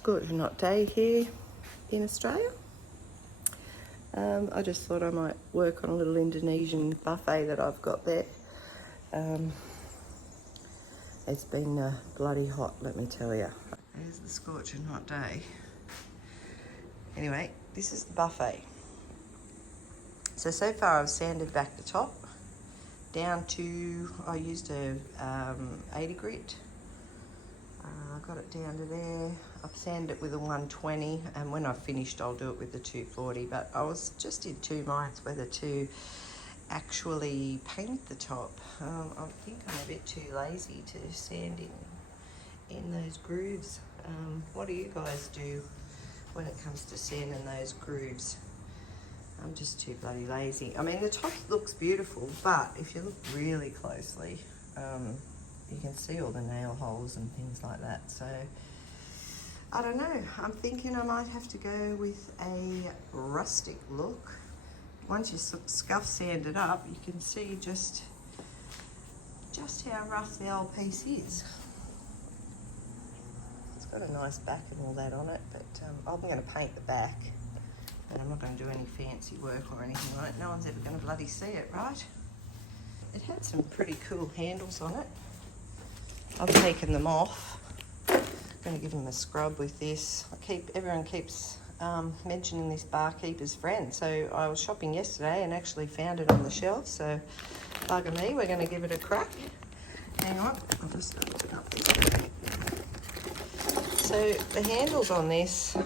scorching hot day here in Australia. I just thought I might work on a little Indonesian buffet that I've got there. It's been bloody hot, let me tell you. There's the scorching hot day. Anyway, this is the buffet. So far I've sanded back the top down to, I used a 80 grit. I got it down to there. I've sanded it with a 120, and when I've finished I'll do it with the 240, but I was just in two minds whether to actually paint the top. I think I'm a bit too lazy to sand in those grooves. What do you guys do when it comes to sanding those grooves? I'm just too bloody lazy. I mean, the top looks beautiful, but if you look really closely, you can see all the nail holes and things like that. So I don't know, I'm thinking I might have to go with a rustic look. Once you scuff sand it up, you can see just how rough the old piece is. It's got a nice back and all that on it, but I'm going to paint the back, and I'm not going to do any fancy work or anything like it. No one's ever going to bloody see it, right? It had some pretty cool handles on it. I've taken them off. I'm going to give them a scrub with this. Everyone keeps mentioning this barkeeper's friend. So I was shopping yesterday and actually found it on the shelf. So bugger me, we're going to give it a crack. Hang on, I'll just open up this. So the handles on this,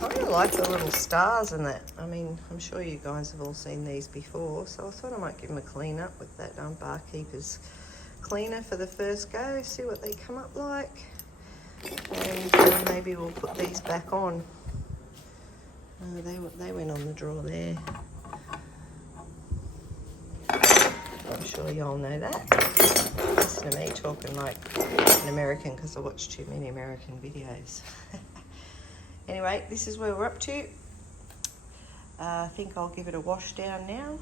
I like the little stars and that. I mean, I'm sure you guys have all seen these before, so I thought I might give them a clean up with that barkeeper's cleaner for the first go, see what they come up like, and maybe we'll put these back on. They went on the drawer there. I'm sure y'all know that. Listen to me talking like an American because I watch too many American videos. Anyway, this is where we're up to. I think I'll give it a wash down now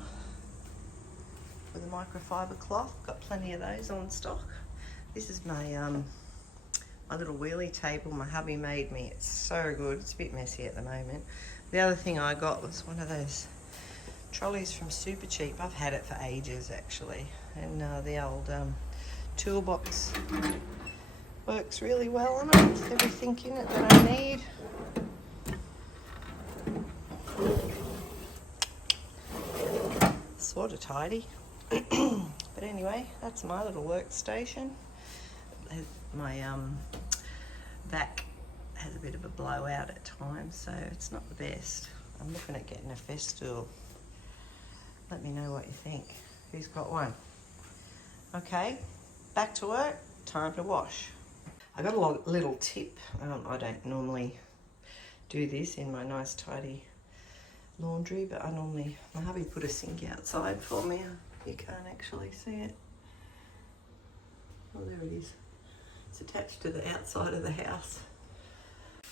with a microfiber cloth. Got plenty of those on stock. This is my my little wheelie table my hubby made me. It's so good. It's a bit messy at the moment. The other thing I got was one of those trolleys from Super Cheap. I've had it for ages actually, and the old toolbox works really well on it. With everything in it that I need. Sort of tidy. But anyway, that's my little workstation. My back has a bit of a blowout at times, so it's not the best. I'm looking at getting a festool. Let me know what you think. Who's got one? Okay, back to work, time to wash. I got a little tip. I don't normally do this in my nice tidy laundry, but my hubby put a sink outside for me. You can't actually see it. Oh, there it is. It's attached to the outside of the house.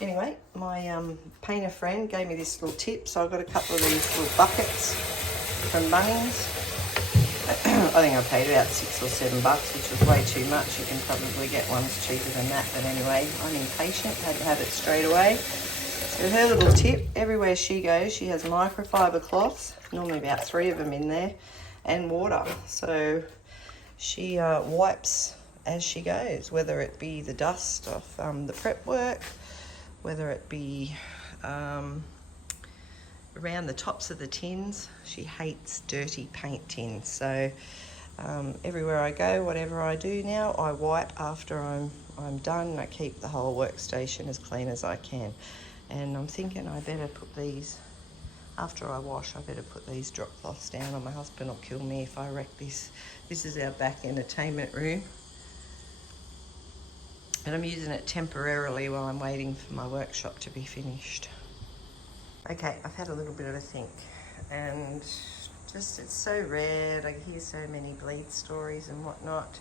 Anyway, my painter friend gave me this little tip, so I got a couple of these little buckets from Bunnings. I think I paid about $6 or $7, which was way too much. You can probably get ones cheaper than that, but anyway, I'm impatient, had to have it straight away. So her little tip, everywhere she goes, she has microfiber cloths, normally about 3 of them in there, and water. So she wipes as she goes, whether it be the dust off the prep work, whether it be around the tops of the tins. She hates dirty paint tins. So everywhere I go, whatever I do now, I wipe after I'm done. I keep the whole workstation as clean as I can. And I'm thinking I better put these, after I wash, I better put these drop cloths down, or my husband will kill me if I wreck this. This is our back entertainment room. And I'm using it temporarily while I'm waiting for my workshop to be finished. Okay, I've had a little bit of a think, and just, it's so rare. I hear so many bleed stories and whatnot.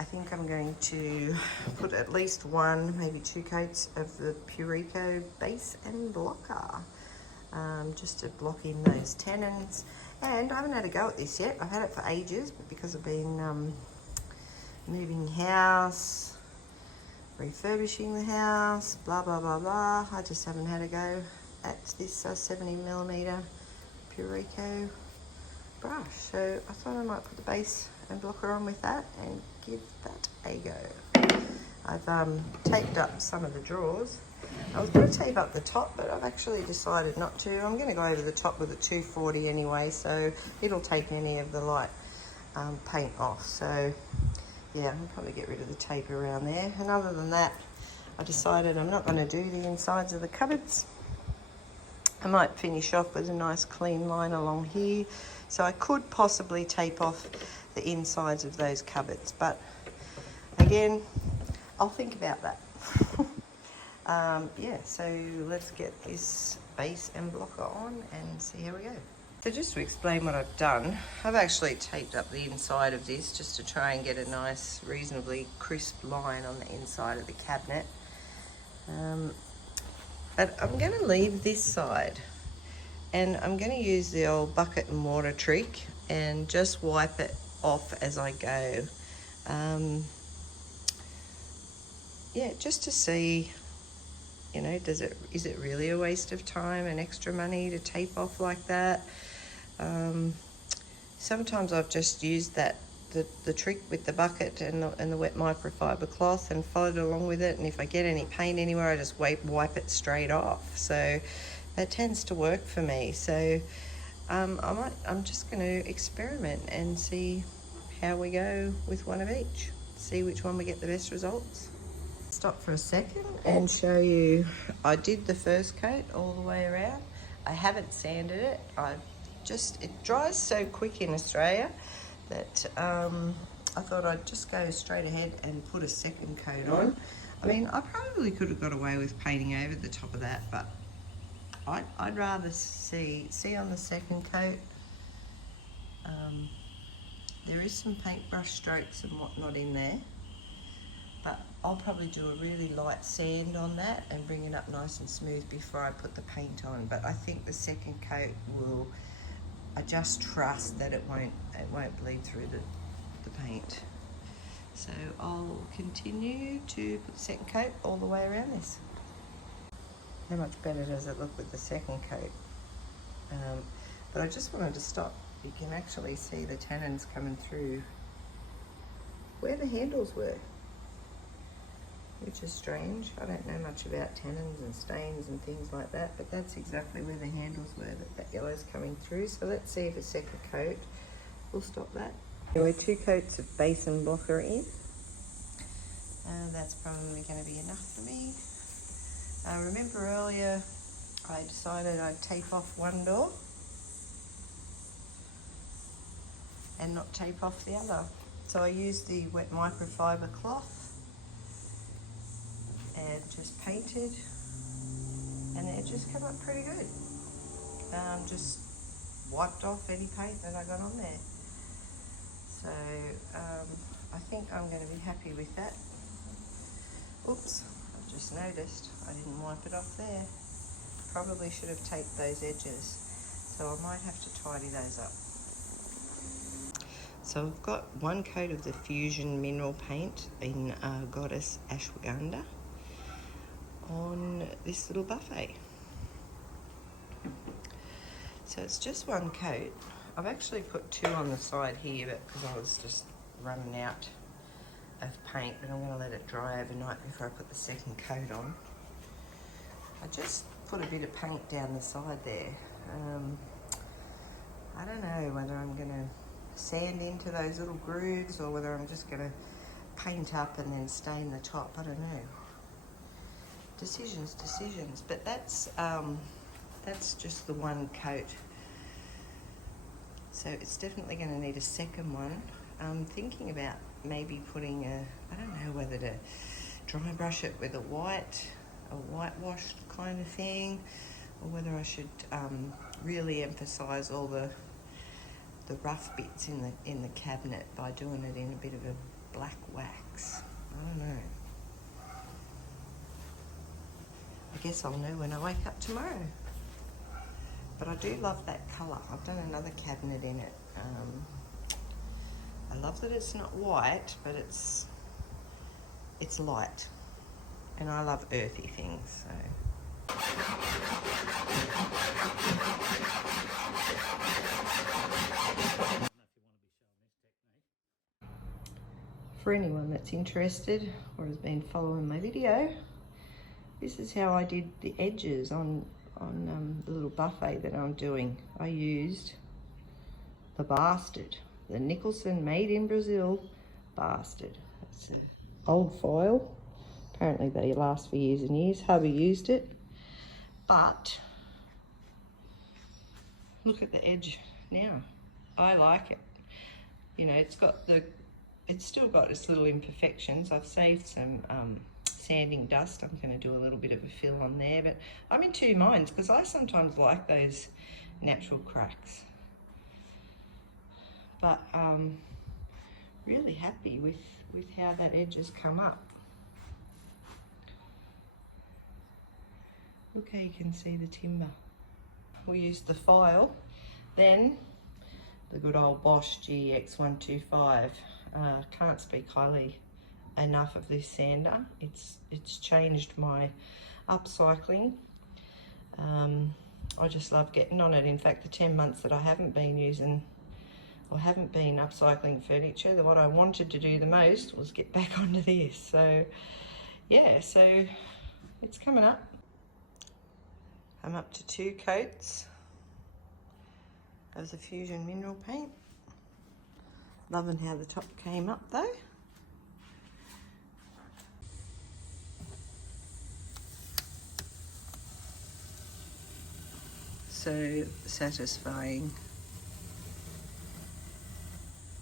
I think I'm going to put at least 1, maybe 2 coats of the Purico base and blocker, just to block in those tannins. And I haven't had a go at this yet. I've had it for ages, but because I've been moving house, refurbishing the house, blah, blah, blah, blah. I just haven't had a go at this 70mm Pureco brush. So I thought I might put the base and blocker on with that and give that a go. I've taped up some of the drawers. I was going to tape up the top, but I've actually decided not to. I'm going to go over the top with a 240 anyway, so it'll take any of the light paint off. So yeah, I'll probably get rid of the tape around there. And other than that, I decided I'm not going to do the insides of the cupboards. I might finish off with a nice clean line along here. So I could possibly tape off the insides of those cupboards, but again, I'll think about that. Yeah, so let's get this base and blocker on and see how we go. So just to explain what I've done, I've actually taped up the inside of this just to try and get a nice, reasonably crisp line on the inside of the cabinet. But I'm going to leave this side and I'm going to use the old bucket and water trick and just wipe it off as I go. Yeah, just to see, you know, is it really a waste of time and extra money to tape off like that? Sometimes I've just used the trick with the bucket and the wet microfiber cloth and followed along with it, and if I get any paint anywhere I just wipe it straight off. So that tends to work for me. So I'm just going to experiment and see how we go with one of each, see which one we get the best results. Stop for a second and show you, I did the first coat all the way around. I haven't sanded it. It dries so quick in Australia that I thought I'd just go straight ahead and put a second coat on. I mean, I probably could have got away with painting over the top of that, but I'd rather see on the second coat, there is some paintbrush strokes and whatnot in there, but I'll probably do a really light sand on that and bring it up nice and smooth before I put the paint on. But I think the second coat will, I just trust that it won't bleed through the paint. So I'll continue to put the second coat all the way around this. How much better does it look with the second coat? But I just wanted to stop. You can actually see the tannins coming through where the handles were, which is strange. I don't know much about tannins and stains and things like that, but that's exactly where the handles were, that yellow's coming through. So let's see if a second coat will stop that. Anyway, 2 coats of base and blocker in. That's probably going to be enough for me. Remember earlier I decided I'd tape off one door and not tape off the other. So I used the wet microfiber cloth and just painted, and it just came up pretty good. Just wiped off any paint that I got on there. So I think I'm going to be happy with that. Oops, I've just noticed I didn't wipe it off there. Probably should have taped those edges, so I might have to tidy those up. So I've got 1 coat of the Fusion Mineral Paint in Goddess Ashwagandha on this little buffet. So it's just 1 coat. I've actually put 2 on the side here, but because I was just running out of paint, but I'm going to let it dry overnight before I put the second coat on. I just put a bit of paint down the side there. I don't know whether I'm going to sand into those little grooves or whether I'm just going to paint up and then stain the top. I don't know. Decisions. But that's just the 1 coat. So it's definitely going to need a second one. I'm thinking about maybe putting I don't know whether to dry brush it with a whitewashed kind of thing, or whether I should really emphasize all the rough bits in the cabinet by doing it in a bit of a black wax. I don't know. I guess I'll know when I wake up tomorrow. But I do love that colour. I've done another cabinet in it. I love love that it's not white, but it's light. And I love earthy things, so. For anyone that's interested or has been following my video, this is how I did the edges on the little buffet that I'm doing. I used the Bastard, the Nicholson made in Brazil Bastard. It's an old foil. Apparently they last for years and years. Hubby used it, but look at the edge now. I like it. You know, it's still got its little imperfections. I've saved some sanding dust. I'm going to do a little bit of a fill on there, but I'm in two minds because I sometimes like those natural cracks. But really happy with how that edge has come up. Look how you can see the timber. We used the file, then the good old Bosch GX125. Can't speak highly enough of this sander. It's changed my upcycling. I just love getting on it. In fact, the 10 months that I haven't been using or haven't been upcycling furniture, what I wanted to do the most was get back onto this. So yeah, so it's coming up. I'm up to 2 coats of the Fusion mineral paint. Loving how the top came up though. So satisfying.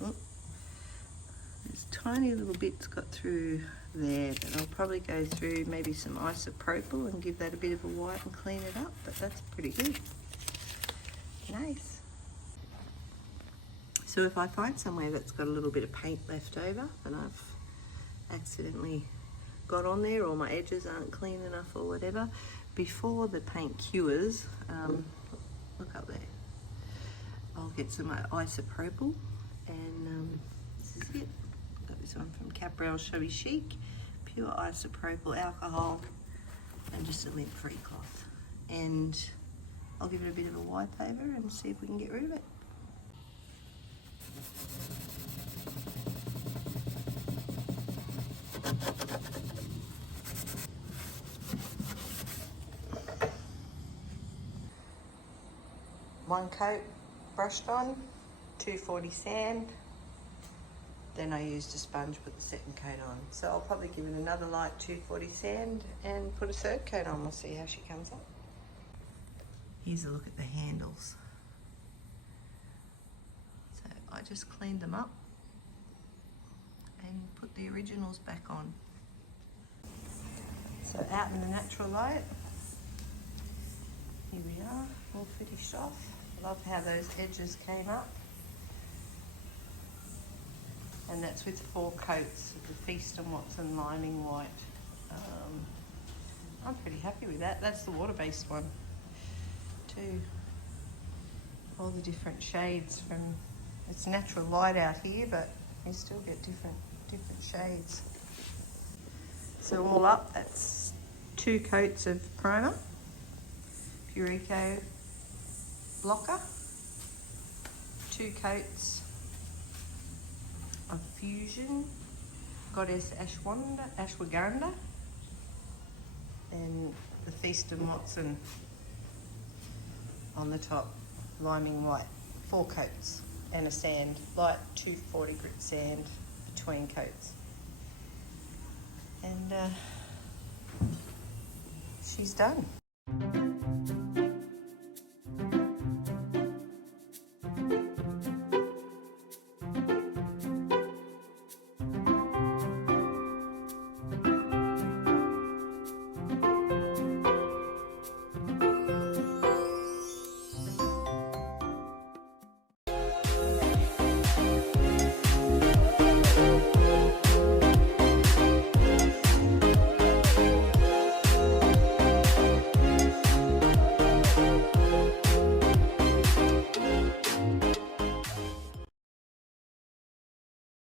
Oh, there's tiny little bits got through there, but I'll probably go through maybe some isopropyl and give that a bit of a white and clean it up, but that's pretty good. Nice. So if I find somewhere that's got a little bit of paint left over and I've accidentally got on there, or my edges aren't clean enough or whatever, before the paint cures, look up there, I'll get some isopropyl, and this is it. Got this one from Caprel Shabby Chic, pure isopropyl alcohol, and just a lint-free cloth. And I'll give it a bit of a wipe over and see if we can get rid of it. One coat brushed on, 240 sand, then I used a sponge, put the second coat on. So I'll probably give it another light 240 sand and put a third coat on. We'll see how she comes up. Here's a look at the handles. So I just cleaned them up and put the originals back on. So out in the natural light, here we are, all finished off. Love how those edges came up. And that's with 4 coats of the Feast and Watson Liming White. I'm pretty happy with that. That's the water-based one too. All the different shades from, it's natural light out here, but you still get different shades. So all up, that's 2 coats of primer, Pure Eco blocker, 2 coats of Fusion Goddess Ashwagandha, and the Feast and Watson on the top, Liming White, 4 coats, and a sand, light 240 grit sand between coats. And she's done.